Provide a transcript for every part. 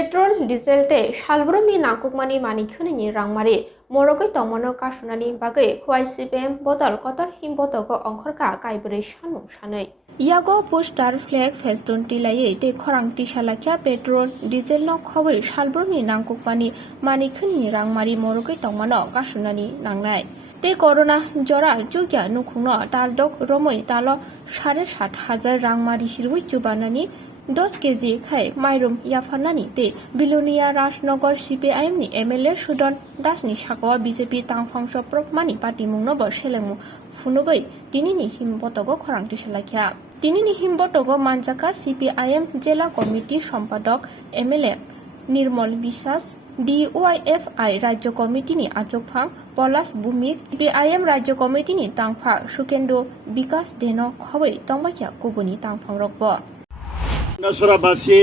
Petrol diesel ते सालब्रमनि नांगौमानि मानिखोनि रांमारि मरगै तमनो कासुनानि बागै खुवाइ सिपिएम बदल कतर हिमबतगो अंखरका काइब्रै सानु सानै यागो पोस्टार फ्लैग फेस्टन टिलायै ते खरांति सालाख्या पेट्रोल डिजेल न खबै सालब्रमनि नांगौमानि मानिखोनि रांमारि मरगै तमनो कासुनानि नांनाय ते कोरोना जरा जुग्या नुखुंनो तालदक रमै तालो 7,500 रांमारि हिरवै जुबानानि 10 केजी खाय माइरम याफानानि ते बिलोनिया राजनगर सीपीआईएम नि एमएलए सुदन दासनि साखवा बीजेपी तांफांस प्रकमानि पार्टी मुंनबो सेलेमु फुनुबै दिनिनि हिमबतगो खरांति सालाख्या दिनिनि हिमबतगो मानजाका सीपीआईएम जिला कमिटी सम्पादक एमएलए निर्मल বিশ্বাস DYFI राज्य कमिटीनि आजोगफां पलाश भूमिक सीपीआईएम राज्य कमिटीनि तांफा सुकेन्द्र विकास देनो खबै तंबाखिया गुबुनि तांफां रखबो गंडासराबासी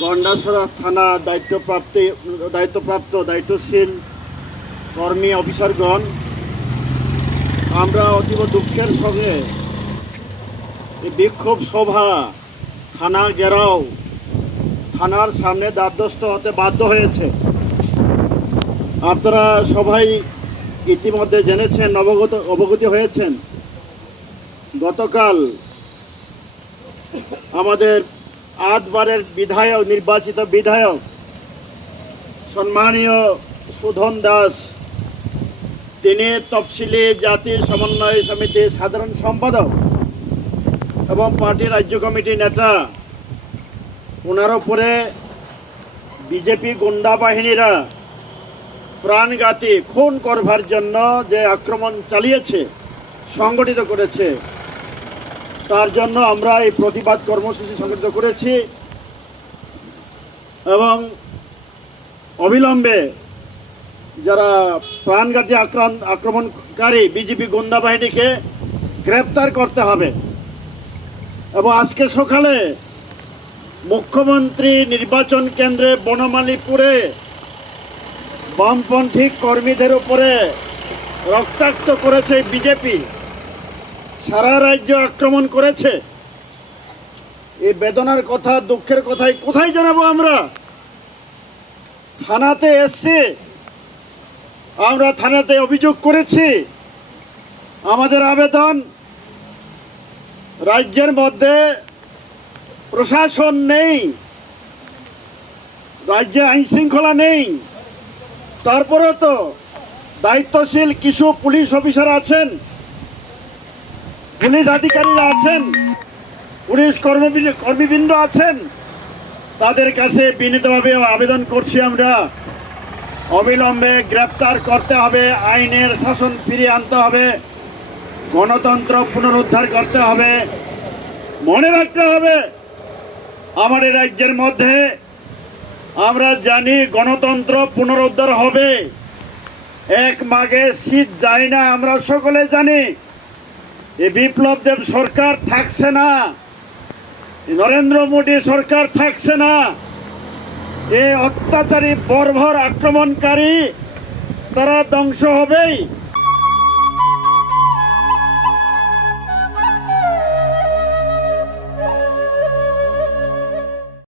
गंडासरा थाना दायित्वप्राप्त दायित्वशील কর্মী অফিসারগণ আমরা অতীব দুঃখের সঙ্গে এই বিক্ষোভ সভা থানা ঘেরাও থানার সামনে দ্বারস্থ হতে বাধ্য হয়েছে। আপনারা সবাই ইতিমধ্যে জেনেছেন, অবগত হয়েছেন, গতকাল আমাদের 8 বারের নির্বাচিত বিধায়ক সম্মানীয় সুধন দাস, তিনি তফসিলি জাতি সমন্বয় সমিতির সাধারণ সম্পাদক এবং পার্টির রাজ্য কমিটি নেতা, ওনার উপরে বিজেপি গুন্ডা বাহিনীরা প্রাণঘাতী খুন করবার জন্য যে আক্রমণ চালিয়েছে, সংগঠিত করেছে, তার জন্য আমরা এই প্রতিবাদ কর্মসূচি সংগঠিত করেছি এবং অবিলম্বে যারা প্রাণঘাতী আক্রমণকারী বিজেপি গুন্ডা বাহিনীকে গ্রেপ্তার করতে হবে। এবং আজকে সকালে মুখ্যমন্ত্রী নির্বাচন কেন্দ্রে বনমালীপুরে বামপন্থী কর্মীদের উপরে রক্তাক্ত করেছে বিজেপি, সারা রাজ্য আক্রমণ করেছে। এই বেদনার কথা, দুঃখের কথাই কোথায় জানাবো? আমরা থানাতে এসছি, আমরা থানাতে অভিযোগ করেছি। আমাদের আবেদন, রাজ্যের মধ্যে প্রশাসন নেই, রাজ্যে আইন শৃঙ্খলা নেই, তারপরে তো দায়িত্বশীল কিছু পুলিশ অফিসার আছেন, পুলিশ আধিকারিকরা আছেন, পুলিশ কর্মীবৃন্দ আছেন, তাদের কাছে বিনীতভাবে আবেদন করছি আমরা, অবিলম্বে গ্রেপ্তার করতে হবে, আইনের শাসন ফিরিয়ে আনতে হবে, গণতন্ত্র পুনরুদ্ধার করতে হবে। মনে রাখতে হবে, আমাদের রাজ্যের মধ্যে আমরা জানি গণতন্ত্র পুনরুদ্ধার হবে, এক মাঘে শীত যায় না, আমরা সকলে জানি। এই বিপ্লব দেব সরকার থাকছে না, নরেন্দ্র মোদী সরকার থাকছে না, এই অত্যাচারী বর্বর আক্রমণকারী তারা ধ্বংস হবেই।